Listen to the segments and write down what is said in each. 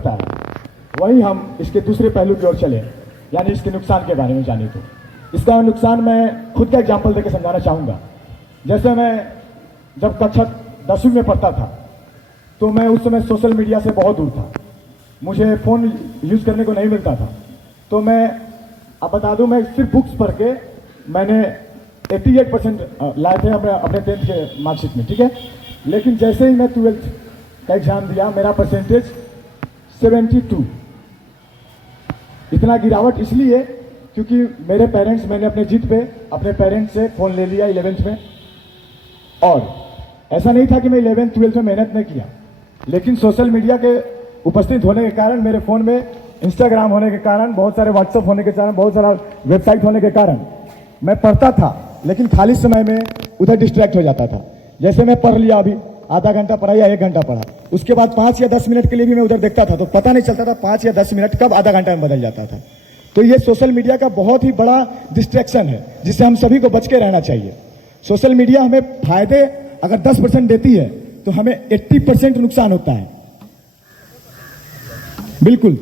रखता है, वहीं हम इसके दूसरे पहलू की ओर चले, यानी इसके नुकसान के बारे में जाने। तो इसका नुकसान मैं खुद का एग्जाम्पल देकर समझाना चाहूँगा। जैसे मैं जब कक्षा 10वीं में पढ़ता था तो मैं उस समय सोशल मीडिया से बहुत दूर था, मुझे फ़ोन यूज़ करने को नहीं मिलता था। तो मैं अब बता दूं, मैं सिर्फ बुक्स पढ़ के मैंने 88% लाए थे अपने 10th के मार्कशीट में, ठीक है। लेकिन जैसे ही मैं 12th का एग्ज़ाम दिया, मेरा परसेंटेज 72। इतना गिरावट इसलिए क्योंकि मेरे पेरेंट्स, मैंने अपने जिद पे अपने पेरेंट्स से फ़ोन ले लिया 11th में। और ऐसा नहीं था कि मैं 11th 12th में मेहनत नहीं किया, लेकिन सोशल मीडिया के उपस्थित होने के कारण, मेरे फ़ोन में इंस्टाग्राम होने के कारण, बहुत सारे व्हाट्सएप होने के कारण, बहुत सारा वेबसाइट होने के कारण मैं पढ़ता था, लेकिन खाली समय में उधर डिस्ट्रैक्ट हो जाता था। जैसे मैं पढ़ लिया, अभी आधा घंटा पढ़ा या 1 घंटा पढ़ा, उसके बाद 5 या 10 मिनट के लिए भी मैं उधर देखता था, तो पता नहीं चलता था 5 या 10 मिनट कब आधा घंटा में बदल जाता था। तो ये सोशल मीडिया का बहुत ही बड़ा डिस्ट्रैक्शन है, जिससे हम सभी को बच के रहना चाहिए। सोशल मीडिया हमें फायदे अगर 10% देती है तो हमें 80% नुकसान होता है। बिल्कुल,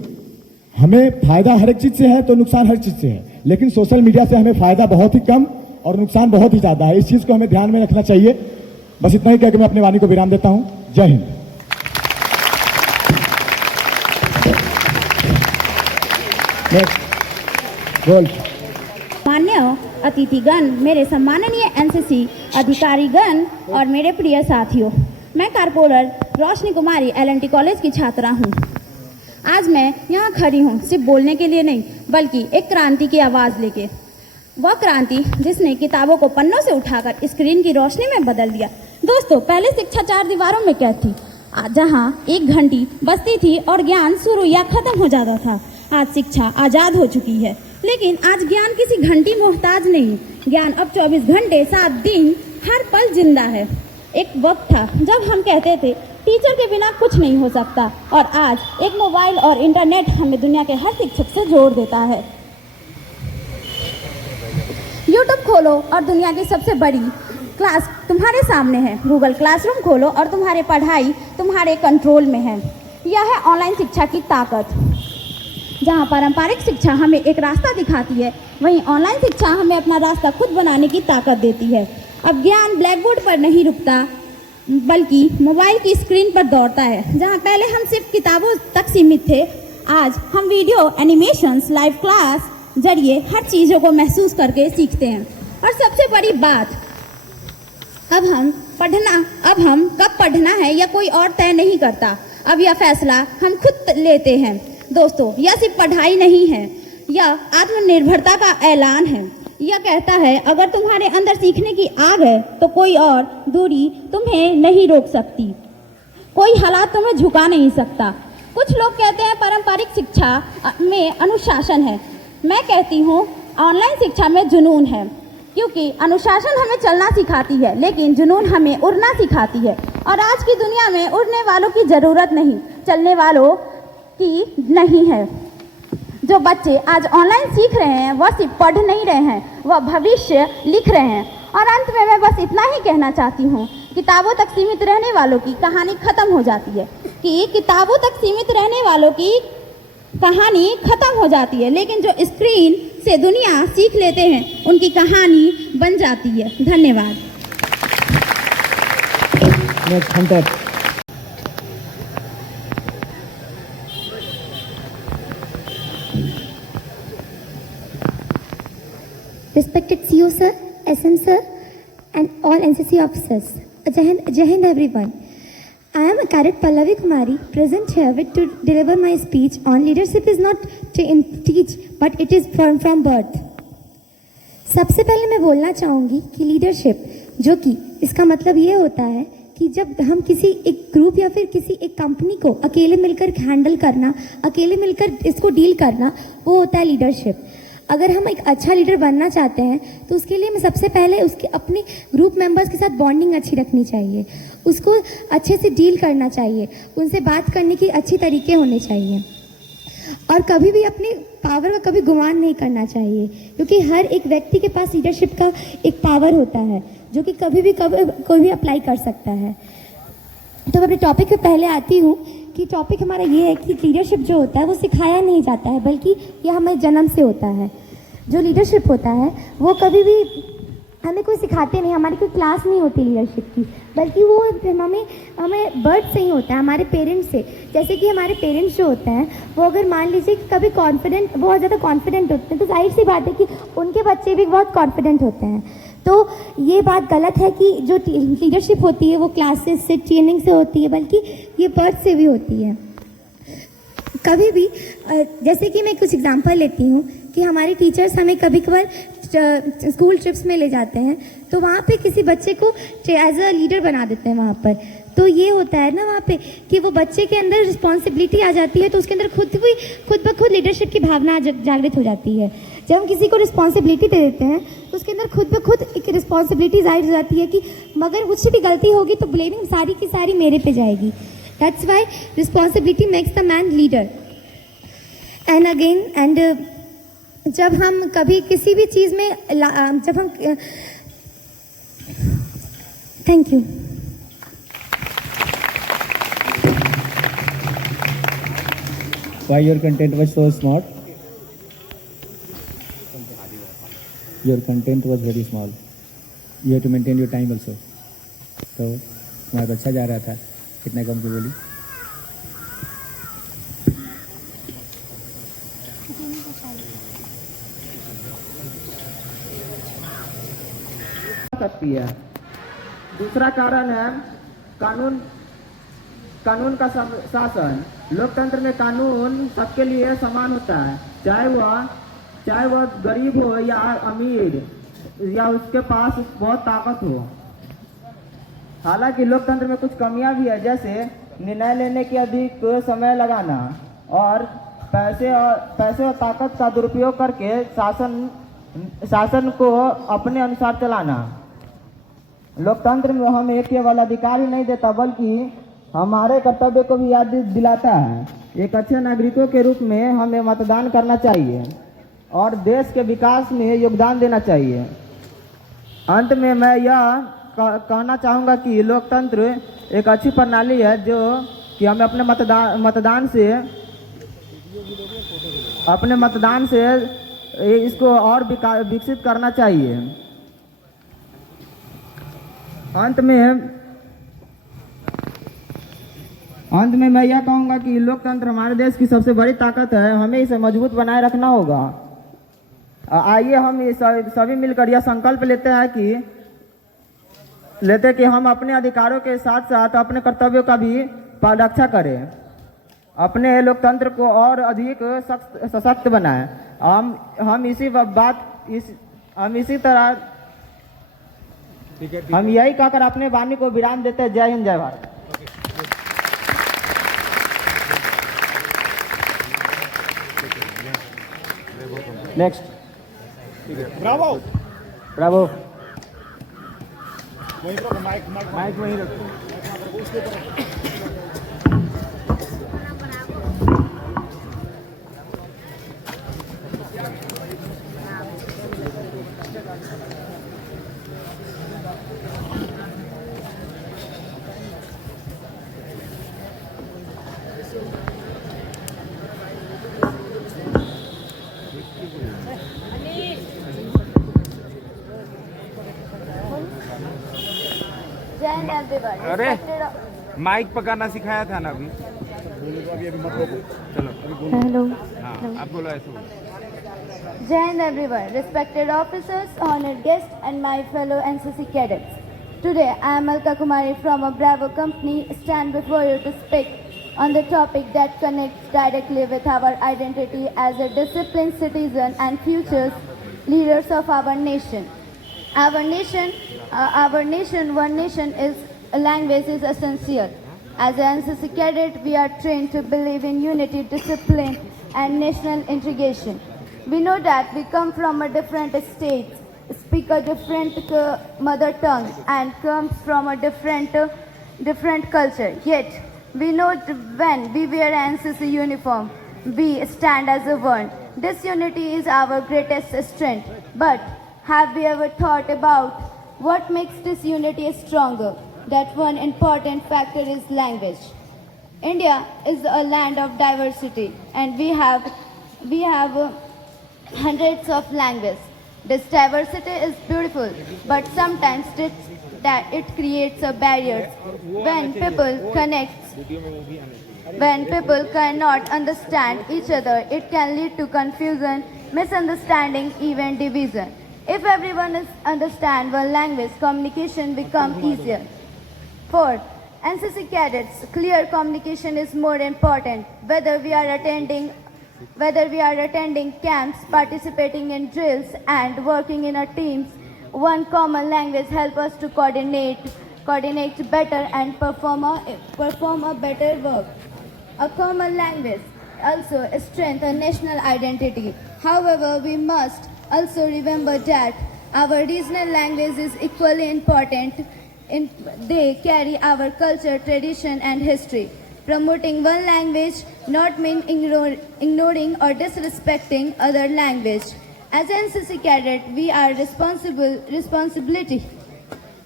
हमें फायदा हर एक चीज से है तो नुकसान हर चीज से है, लेकिन सोशल मीडिया से हमें फायदा बहुत ही कम और नुकसान बहुत ही ज्यादा है। इस चीज को हमें ध्यान में रखना चाहिए। बस इतना ही कहकर मैं अपनी वाणी को विराम देता हूं। जय हिंद। मान्य अतिथिगण, मेरे सम्माननीय एनसीसी अधिकारीगण और मेरे प्रिय साथियों, मैं कारपोरर रोशनी कुमारी एलएनटी कॉलेज की छात्रा हूँ। आज मैं यहाँ खड़ी हूँ सिर्फ बोलने के लिए नहीं, बल्कि एक क्रांति की आवाज़ लेके। वह क्रांति जिसने किताबों को पन्नों से उठाकर स्क्रीन की रोशनी में बदल दिया। दोस्तों, पहले शिक्षा 4 दीवारों में कैद थी, जहाँ एक घंटी बजती थी और ज्ञान शुरू या खत्म हो जाता था। आज शिक्षा आज़ाद हो चुकी है, लेकिन आज ज्ञान किसी घंटी मोहताज नहीं। ज्ञान अब 24 घंटे 7 दिन हर पल जिंदा है। एक वक्त था जब हम कहते थे टीचर के बिना कुछ नहीं हो सकता, और आज एक मोबाइल और इंटरनेट हमें दुनिया के हर शिक्षक से जोड़ देता है। यूट्यूब खोलो और दुनिया की सबसे बड़ी क्लास तुम्हारे सामने है। गूगल क्लासरूम खोलो और तुम्हारी पढ़ाई तुम्हारे कंट्रोल में है। यह है ऑनलाइन शिक्षा की ताकत। जहाँ पारंपरिक शिक्षा हमें एक रास्ता दिखाती है, वहीं ऑनलाइन शिक्षा हमें अपना रास्ता खुद बनाने की ताकत देती है। अब ज्ञान ब्लैक बोर्ड पर नहीं रुकता, बल्कि मोबाइल की स्क्रीन पर दौड़ता है। जहाँ पहले हम सिर्फ किताबों तक सीमित थे, आज हम वीडियो, एनिमेशंस, लाइव क्लास जरिए हर चीज़ों को महसूस करके सीखते हैं। और सबसे बड़ी बात, अब हम कब पढ़ना है या कोई और तय नहीं करता। अब यह फैसला हम खुद लेते हैं। दोस्तों, यह सिर्फ पढ़ाई नहीं है, यह आत्मनिर्भरता का ऐलान है। यह कहता है अगर तुम्हारे अंदर सीखने की आग है तो कोई और दूरी तुम्हें नहीं रोक सकती, कोई हालात तुम्हें झुका नहीं सकता। कुछ लोग कहते हैं पारंपरिक शिक्षा में अनुशासन है। मैं कहती हूँ ऑनलाइन शिक्षा में जुनून है, क्योंकि अनुशासन हमें चलना सिखाती है, लेकिन जुनून हमें उड़ना सिखाती है। और आज की दुनिया में उड़ने वालों की ज़रूरत नहीं, चलने वालों की नहीं है। जो बच्चे आज ऑनलाइन सीख रहे हैं वह सिर्फ पढ़ नहीं रहे हैं, वह भविष्य लिख रहे हैं। और अंत में मैं बस इतना ही कहना चाहती हूँ, किताबों तक सीमित रहने वालों की कहानी खत्म हो जाती है, कि किताबों तक सीमित रहने वालों की कहानी खत्म हो जाती है, लेकिन जो स्क्रीन से दुनिया सीख लेते हैं उनकी कहानी बन जाती है। धन्यवाद। Respected CEO sir, SM sir, and all NCC officers. Jai Hind everyone. I am a cadet Pallavi Kumari, present here to deliver my speech on leadership is not teach, but it is from birth. सबसे पहले मैं बोलना चाहूँगी कि leadership, जो कि इसका मतलब ये होता है कि जब हम किसी एक ग्रुप या फिर किसी एक कंपनी को अकेले मिलकर हैंडल करना, अकेले मिलकर इसको डील करना, वो होता है लीडरशिप। अगर हम एक अच्छा लीडर बनना चाहते हैं तो उसके लिए हमें सबसे पहले उसके अपने ग्रुप मेंबर्स के साथ बॉन्डिंग अच्छी रखनी चाहिए, उसको अच्छे से डील करना चाहिए, उनसे बात करने की अच्छी तरीके होने चाहिए, और कभी भी अपने पावर का कभी गुमान नहीं करना चाहिए, क्योंकि हर एक व्यक्ति के पास लीडरशिप का एक पावर होता है जो कि कभी भी कोई भी अप्लाई कर सकता है। तो मैं अपने टॉपिक पे पहले आती हूँ कि टॉपिक हमारा ये है कि लीडरशिप जो होता है वो सिखाया नहीं जाता है, बल्कि ये हमें जन्म से होता है। जो लीडरशिप होता है वो कभी भी हमें कोई सिखाते नहीं, हमारी कोई क्लास नहीं होती लीडरशिप की, बल्कि वो हमें बर्थ से ही होता है, हमारे पेरेंट्स से। जैसे कि हमारे पेरेंट्स जो होते हैं वो अगर मान लीजिए कि कभी बहुत ज़्यादा कॉन्फिडेंट होते हैं, तो जाहिर सी बात है कि उनके बच्चे भी बहुत कॉन्फिडेंट होते हैं। तो ये बात गलत है कि जो लीडरशिप होती है वो क्लासेस से, ट्रेनिंग से होती है, बल्कि ये बर्थ से भी होती है। कभी भी जैसे कि मैं कुछ एग्जांपल लेती हूँ कि हमारे टीचर्स हमें कभी कभार स्कूल ट्रिप्स में ले जाते हैं, तो वहाँ पे किसी बच्चे को एज अ लीडर बना देते हैं वहाँ पर। तो ये होता है ना वहाँ पे कि वो बच्चे के अंदर रिस्पॉन्सिबिलिटी आ जाती है, तो उसके अंदर खुद ब खुद लीडरशिप की भावना जागृत हो जाती है। जब हम किसी को रिस्पॉन्सिबिलिटी दे देते हैं तो उसके अंदर खुद ब खुद एक रिस्पॉन्सिबिलिटी जाहिर हो जाती है कि मगर मुझसे भी गलती होगी तो ब्लेमिंग सारी की सारी मेरे पे जाएगी। That's why responsibility makes the man leader. And again जब हम कभी किसी भी चीज़ में जब हम thank you. Why your content was so smart? Your content was very small. You have to maintain your time also. तो तुम्हारा तो अच्छा जा रहा था, कितना कम की बोली? सकती है। दूसरा कारण है कानून का शासन। लोकतंत्र में कानून सबके लिए समान होता है, चाहे वह गरीब हो या अमीर या उसके पास बहुत ताकत हो। हालांकि लोकतंत्र में कुछ कमियां भी है, जैसे निर्णय लेने के अधिक समय लगाना और पैसे और ताकत का दुरुपयोग करके शासन को अपने अनुसार चलाना। लोकतंत्र में हमें केवल अधिकार ही नहीं देता, बल्कि हमारे कर्तव्य को भी याद दिलाता है। एक अच्छे नागरिकों के रूप में हमें मतदान करना चाहिए और देश के विकास में योगदान देना चाहिए। अंत में मैं यह कहना चाहूँगा कि लोकतंत्र एक अच्छी प्रणाली है, जो कि हमें अपने मतदान से इसको और विकसित करना चाहिए। अंत में मैं यह कहूँगा कि लोकतंत्र हमारे देश की सबसे बड़ी ताकत है, हमें इसे मजबूत बनाए रखना होगा। आइए हम सभी मिलकर यह संकल्प लेते कि हम अपने अधिकारों के साथ साथ अपने कर्तव्यों का भी रक्षा करें, अपने लोकतंत्र को और अधिक सशक्त बनाएं। हम यही कहकर अपने वाणी को विराम देते हैं। जय हिंद, जय Bharat. Next, bravo. Bravo. Mike वहीं रखो। अरे माइक पकाना सिखाया था ना अभी। चलो हेलो, हाँ आप बोलो ऐसे बोलो। Jai Hind everyone, respected officers, honored guests and my fellow NCC cadets. Today I am Alka Kumari from a Bravo company stand before you to speak on the topic that connects directly with our identity as a disciplined citizen and future leaders of our nation. One nation is a language is essential. As an NCC cadet, we are trained to believe in unity, discipline, and national integration. We know that we come from a different states, speak a different mother tongue, and comes from a different culture. Yet, we know when we wear an NCC uniform, we stand as a one. This unity is our greatest strength. But have we ever thought about what makes this unity stronger? That one important factor is language. India is a land of diversity, and we have hundreds of languages. This diversity is beautiful, but sometimes it creates a barrier. When people cannot understand each other, it can lead to confusion, misunderstanding, even division. If everyone understands one language, communication becomes easier. Fourth, NCC cadets, clear communication is more important. Whether we are attending camps, participating in drills, and working in our teams, one common language helps us to coordinate better and perform a better work. A common language also strengthens national identity. However, we must also remember that our regional language is equally important. They carry our culture, tradition, and history. Promoting one language not mean ignoring or disrespecting other language. As NCC cadet, we are responsibility.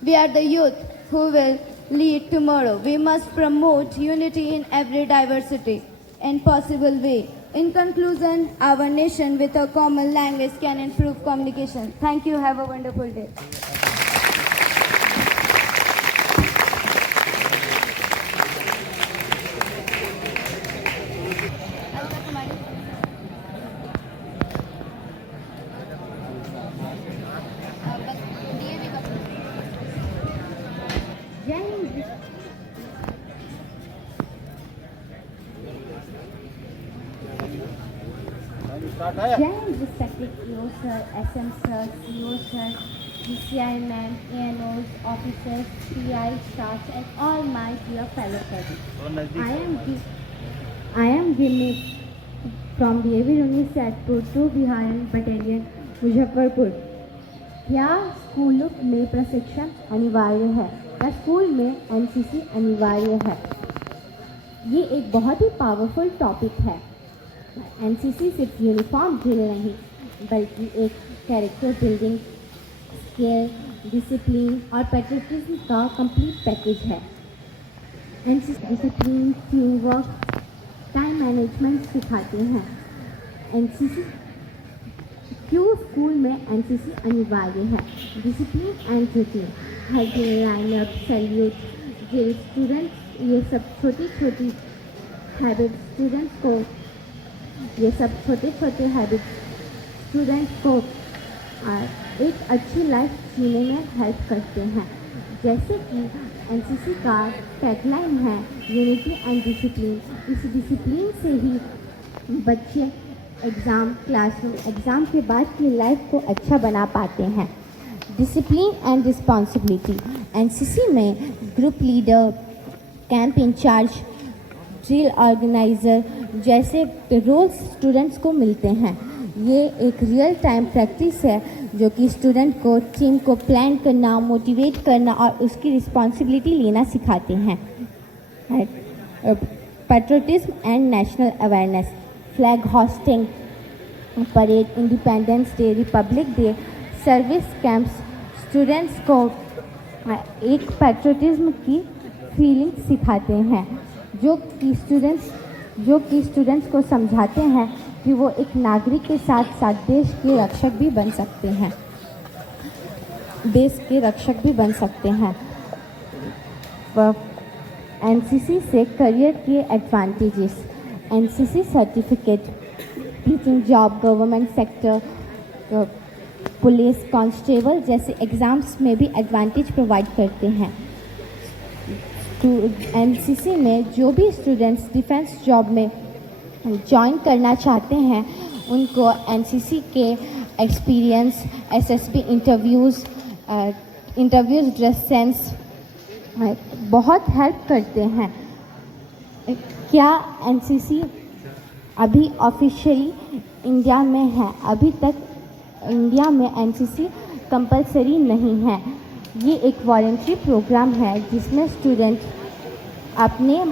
We are the youth who will lead tomorrow. We must promote unity in every diversity and possible way. In conclusion, our nation with a common language can improve communication. Thank you. Have a wonderful day. Giant respected EO sir, SM sir, CO sir, GCI ma'am, ANOs, officers, PI, staff, and all my dear fellow cadets. I am Gimik from DAV Runi Satpur to Biharan Battalion, Muzaffarpur. क्या स्कूलों में प्रशिक्षण अनिवार्य है? क्या school में NCC अनिवार्य है? ये एक बहुत ही पावरफुल टॉपिक है। एनसीसी सिर्फ यूनिफॉर्म ड्रिल नहीं, बल्कि एक कैरेक्टर बिल्डिंग, स्किल, डिसिप्लिन और पैट्रियटिज्म का कंप्लीट पैकेज है। NCC discipline, team work, time management सिखाते हैं। एनसीसी क्यों स्कूल में एनसीसी अनिवार्य है? डिसिप्लिन एंड रूटीन, हर दिन लाइनअप, सैल्यूट, ड्रिल, स्टूडेंट्स, ये सब छोटी छोटी हैबिट स्टूडेंट्स को एक अच्छी लाइफ जीने में हेल्प करते हैं। जैसे कि एनसीसी का टैगलाइन है यूनिटी एंड डिसिप्लिन। इस डिसिप्लिन से ही बच्चे एग्ज़ाम के बाद की लाइफ को अच्छा बना पाते हैं। डिसिप्लिन एंड रिस्पॉन्सिबिलिटी, एनसीसी में group leader, camp incharge, drill organiser जैसे रोल्स स्टूडेंट्स को मिलते हैं। ये एक रियल टाइम प्रैक्टिस है जो कि स्टूडेंट को टीम को प्लान करना, मोटिवेट करना और उसकी रिस्पॉन्सिबिलिटी लेना सिखाते हैं। Patriotism and national awareness, flag hosting, parade, independence day, Republic day, service camps students को एक पैट्रियटिज्म की फीलिंग सिखाते हैं, जो कि स्टूडेंट्स को समझाते हैं कि वो एक नागरिक के साथ साथ देश के रक्षक भी बन सकते हैं। एनसीसी से करियर के advantages, NCC certificate, teaching job, government sector, police, constable जैसे एग्ज़ाम्स में भी एडवांटेज प्रोवाइड करते हैं। एनसीसी में जो भी स्टूडेंट्स डिफेंस जॉब में ज्वाइन करना चाहते हैं, उनको एनसीसी के experience, SSB interviews, dress sense बहुत हेल्प करते हैं। क्या एनसीसी अभी ऑफिशियली इंडिया में है? अभी तक इंडिया में एनसीसी कंपलसरी नहीं है। ये एक वॉलंटरी प्रोग्राम है जिसमें स्टूडेंट अपने